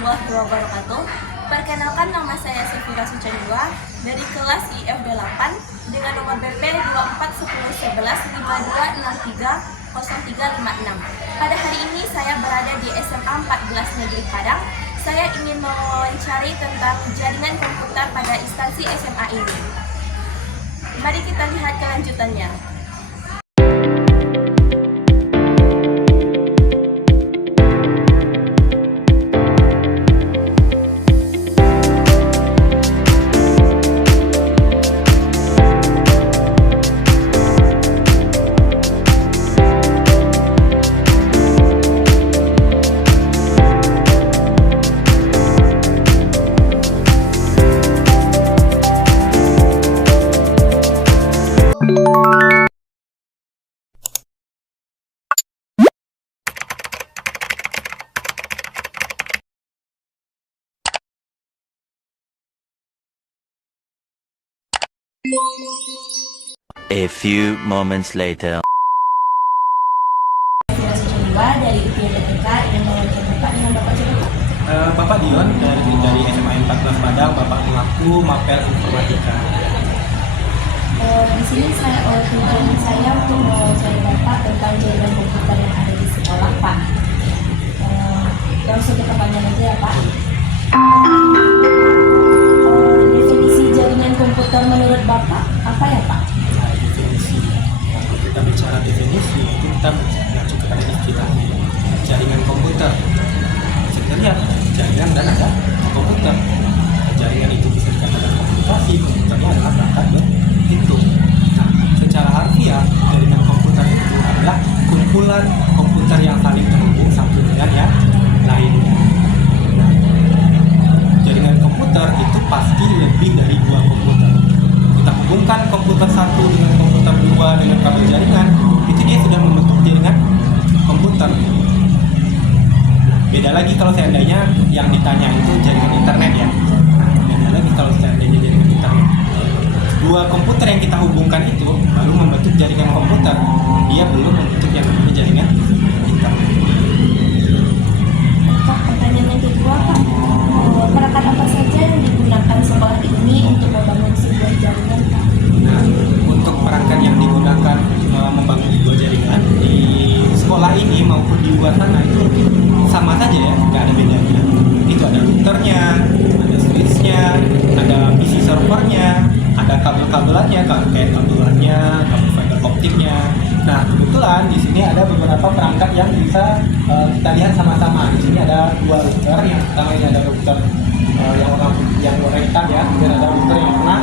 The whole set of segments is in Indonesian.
warahmatullahi wabarakatuh. Perkenalkan, nama saya Sylvia Sucendua dari kelas IF8 dengan nomor BP 24101152630356. Pada hari ini saya berada di SMA 14 Negeri Padang. Saya ingin mewawancari tentang jaringan komputer pada instansi SMA ini. Mari kita lihat kelanjutannya. A few moments later. Dari IPDPK yang mewawancari Bapak dengan Bapak siapa? Bapak Dion dari SMA 14 Padang, Bapak mengaku Mapel Informatika. Di sini tujuan saya untuk mewawancari Bapak tentang jaringan komputer yang ada di sekolah, Pak. Langsung ke pertanyaan aja ya, Pak. Definisi jaringan komputer menurut Bapak apa ya, Pak? Nah, definisi. Kalau kita bicara definisi, kita mengacu kepada istilah jaringan komputer. Sebenarnya jaringan dan ada komputer. Jaringan itu bisa dikatakan komunikasi, komputernya adalah perangkat berhitung. Nah, secara harfiah, jaringan komputer itu adalah kumpulan komputer yang saling terhubung satu dengan yang lainnya. Nah, jaringan komputer itu pasti lebih dari dua komputer. Kita hubungkan komputer satu dengan komputer dua dengan kabel jaringan, itu dia sudah membentuk jaringan komputer. Beda lagi kalau seandainya yang ditanya itu jaringan internet ya. Nah, beda lagi kalau seandainya jaringan internet. Dua komputer yang kita hubungkan itu baru membentuk jaringan komputer. Dia belum membentuk yang namanya jaringan internet. Pak, pertanyaan yang kedua, Pak. Perangkat apa saja yang digunakan sekolah ini untuk membangun sebuah jaringan, Pak? Nah, untuk perangkat yang digunakan membangun sebuah jaringan di sekolah ini maupun di luar sana itu sama saja ya, nggak ada bedanya. Itu ada routernya, ada switchnya, ada PC servernya, ada kabel-kabelannya, kayak kabelannya, kabel fiber optiknya. Nah, kebetulan di sini ada beberapa perangkat yang bisa kita lihat sama-sama. Di sini ada dua router, yang pertama ini ada router yang warna hitam ya, kemudian ada router yang warna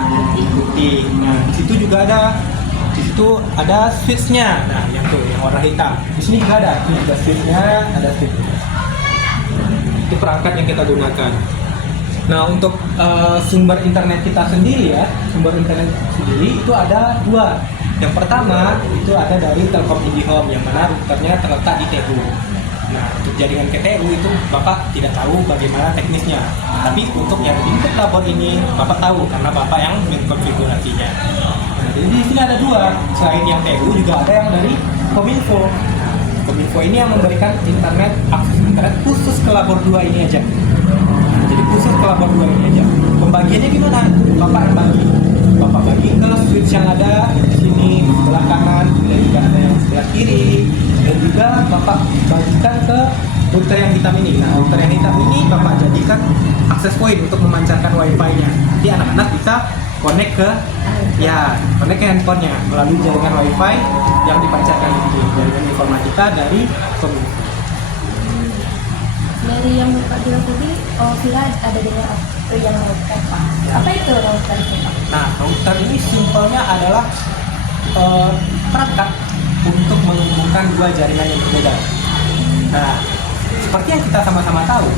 putih. Nah, di situ juga ada switchnya. Nah, yang warna hitam. Di sini juga ada, ini juga switchnya, ada switchnya. Itu perangkat yang kita gunakan. Nah, untuk sumber internet kita sendiri ya, itu ada dua. Yang pertama itu ada dari Telkom IndiHome yang mana routernya terletak di TU. Nah, untuk jaringan ke TU itu Bapak tidak tahu bagaimana teknisnya. Tapi untuk yang input tabor ini Bapak tahu karena Bapak yang mengkonfigurasinya. Nah, jadi di sini ada dua. Selain yang TU juga ada yang dari Kominfo. Kominfo ini yang memberikan akses internet khusus ke labor 2 ini aja. Nah, jadi khusus ke labor 2 ini aja. Pembagiannya gimana? Bapak yang bagi. Bapak bagi ke switch yang ada di sini sebelah kanan, dan juga ada yang sebelah kiri, dan juga Bapak bagikan ke router yang hitam ini. Nah, router yang hitam ini Bapak jadikan akses point untuk memancarkan wifi-nya. Nanti anak-anak bisa connect ke handphonenya melalui jaringan wifi yang dipancarkan itu, jaringan informatika dari Kominfo. Dari yang Bapak bilang tadi, kira ada dengan yang router, Pak. Apa itu router, Pak? Nah, router ini simpelnya adalah perangkat untuk menghubungkan dua jaringan yang berbeda. Nah, seperti yang kita sama-sama tahu,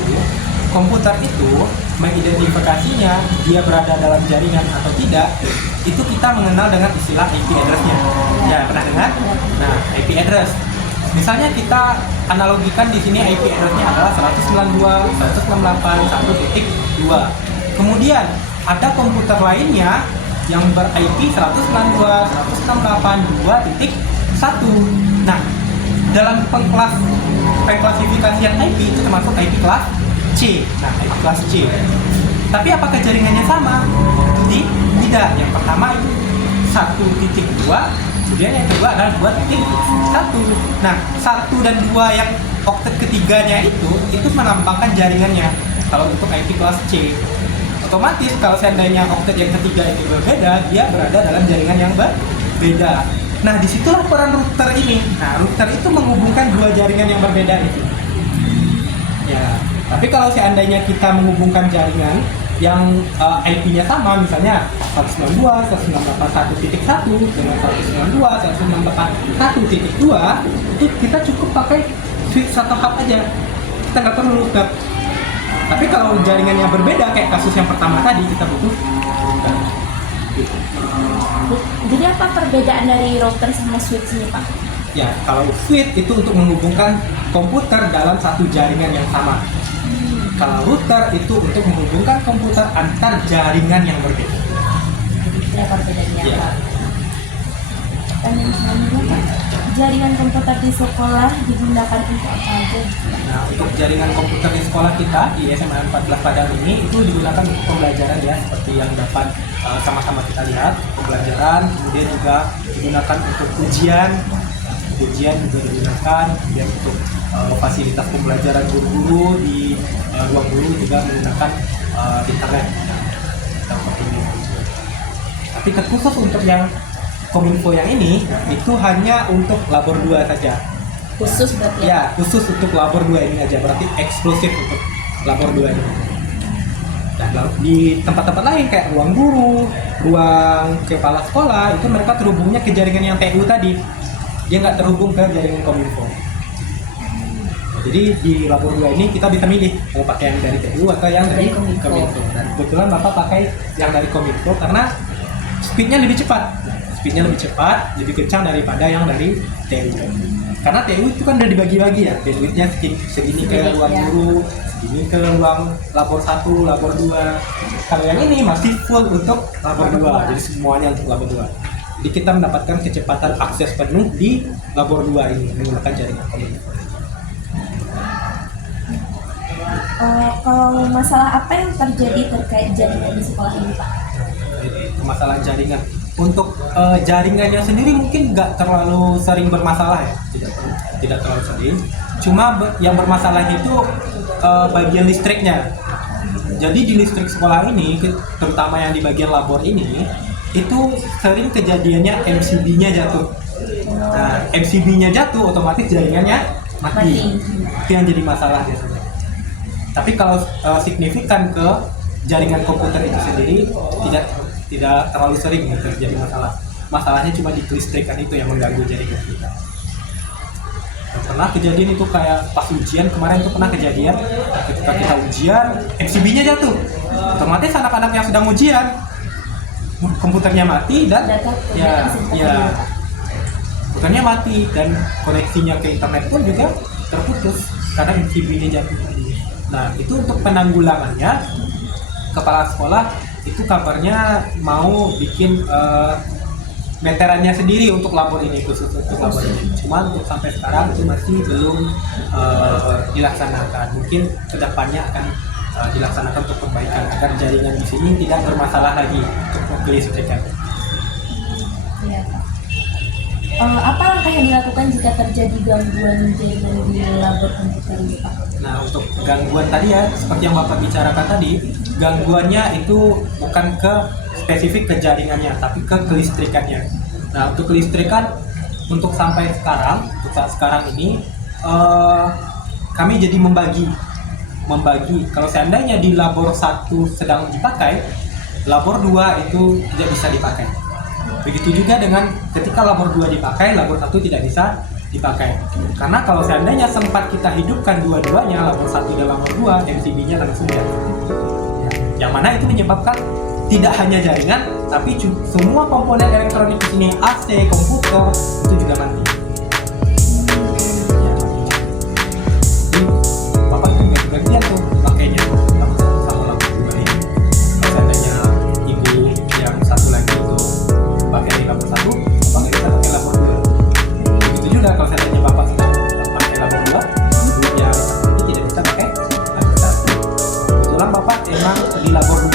komputer itu mengidentifikasinya dia berada dalam jaringan atau tidak, itu kita mengenal dengan istilah IP address-nya. Ya, pernah dengar? Nah, IP address. Misalnya kita analogikan di sini IP address-nya adalah 192.168.1.2. Kemudian ada komputer lainnya yang ber-IP 192.168.2.1. Nah, dalam pengklasifikasian IP itu termasuk IP kelas C. Nah, IP kelas C. Tapi apakah jaringannya sama? Tidak. Yang pertama itu 1.2, kemudian yang kedua adalah 2.1. Nah, 1 dan 2 yang oktet ketiganya itu melambangkan jaringannya. Kalau untuk IP kelas C, otomatis kalau seandainya oktet yang ketiga itu berbeda, dia berada dalam jaringan yang berbeda. Nah, disitulah peran router ini. Nah, router itu menghubungkan dua jaringan yang berbeda itu. Ya, tapi kalau seandainya kita menghubungkan jaringan yang IP-nya sama, misalnya 192, 198.1.1 dengan 192, 198.1.2, itu kita cukup pakai switch satu hub aja. Kita nggak perlu router. Tapi kalau jaringannya berbeda, kayak kasus yang pertama tadi, kita butuh router. Gitu. Jadi apa perbedaan dari router sama switch ini, Pak? Ya, kalau switch itu untuk menghubungkan komputer dalam satu jaringan yang sama. Kalau router itu untuk menghubungkan komputer antar jaringan yang berbeda. Ya, perbedaannya Ya. Pak. Dan yang selanjutnya, Pak, jaringan komputer di sekolah digunakan untuk apa aja? Nah, untuk jaringan komputer di sekolah kita di SMA 14 Padang ini itu digunakan untuk pembelajaran ya, seperti yang dapat sama-sama kita lihat, pembelajaran, kemudian juga digunakan untuk ujian juga digunakan, kemudian untuk fasilitas pembelajaran guru-guru di ruang guru juga menggunakan internet seperti ini. Tapi khusus untuk yang Kominfo yang ini itu hanya untuk labor 2 saja. Khusus berarti Ya, khusus untuk labor 2 ini aja, berarti eksklusif untuk labor 2 ini. Nah, di tempat-tempat lain kayak ruang guru, ruang kepala sekolah, itu mereka terhubungnya ke jaringan yang TU tadi. Dia nggak terhubung ke jaringan Kominfo. Jadi di labor 2 ini kita bisa milih mau pakai yang dari TU atau yang dari Kominfo. Dan kebetulan Bapak pakai yang dari Kominfo karena speednya lebih cepat. Lebih kencang daripada yang dari TU. Karena TU itu kan udah dibagi-bagi ya, bandwidthnya segini ke ruang guru, segini ke ruang labor 1, labor 2. Kalau yang ini masih full untuk labor 2, jadi semuanya untuk labor 2. Jadi kita mendapatkan kecepatan akses penuh di labor 2 ini menggunakan jaringan Kominfo. Kalau masalah apa yang terjadi terkait jaringan di sekolah ini, Pak? Permasalahan jaringan. Untuk jaringannya sendiri mungkin nggak terlalu sering bermasalah ya, tidak terlalu sering. Cuma yang bermasalah itu bagian listriknya. Jadi di listrik sekolah ini, terutama yang di bagian labor ini, itu sering kejadiannya MCB-nya jatuh. Nah, MCB-nya jatuh, otomatis jaringannya mati. Itu yang jadi masalah biasanya. Tapi kalau signifikan ke jaringan komputer itu sendiri tidak terlalu sering terjadi masalah. Masalahnya cuma di kelistrikan itu yang mengganggu jaringan kita. Pernah kejadian itu kayak pas ujian kemarin itu pernah kejadian ketika kita ujian MCB-nya jatuh. Otomatis anak-anak yang sedang ujian komputernya mati dan komputernya mati dan koneksinya ke internet pun juga terputus karena MCB-nya jatuh. Nah, itu untuk penanggulangannya kepala sekolah itu kabarnya mau bikin meterannya sendiri untuk labor ini, khusus untuk labor ini. Cuman untuk sampai sekarang itu masih belum dilaksanakan. Mungkin kedepannya akan dilaksanakan untuk perbaikan agar jaringan di sini tidak bermasalah lagi untuk kelistrikan. Iya, Pak. Apa langkah yang dilakukan jika terjadi gangguan jaringan di labor komputer ini, Pak? Nah, untuk gangguan tadi ya, seperti yang Bapak bicarakan tadi, gangguannya itu bukan ke spesifik ke jaringannya, tapi ke kelistrikannya. Nah, untuk kelistrikan, untuk sampai sekarang, untuk saat sekarang ini, kami jadi membagi. Kalau seandainya di labor 1 sedang dipakai, labor 2 itu tidak bisa dipakai. Begitu juga dengan ketika labor 2 dipakai, labor 1 tidak bisa dipakai. Karena kalau seandainya sempat kita hidupkan dua-duanya, labor 1 dan labor 2, MCB-nya langsung jatuh. Yang mana itu menyebabkan tidak hanya jaringan, tapi semua komponen elektronik di sini, AC, komputer, itu juga mati. Jadi, Bapak itu bagian tuh pakainya sama labor 2 ini. Kalau seandainya ibu yang satu lagi itu pakai di labor 1, Bapak bisa pakai labor 2. Begitu juga kalau seandainya Bapak sedang pakai labor 2, ibu yang ini tidak bisa pakai labor 1. memang di labor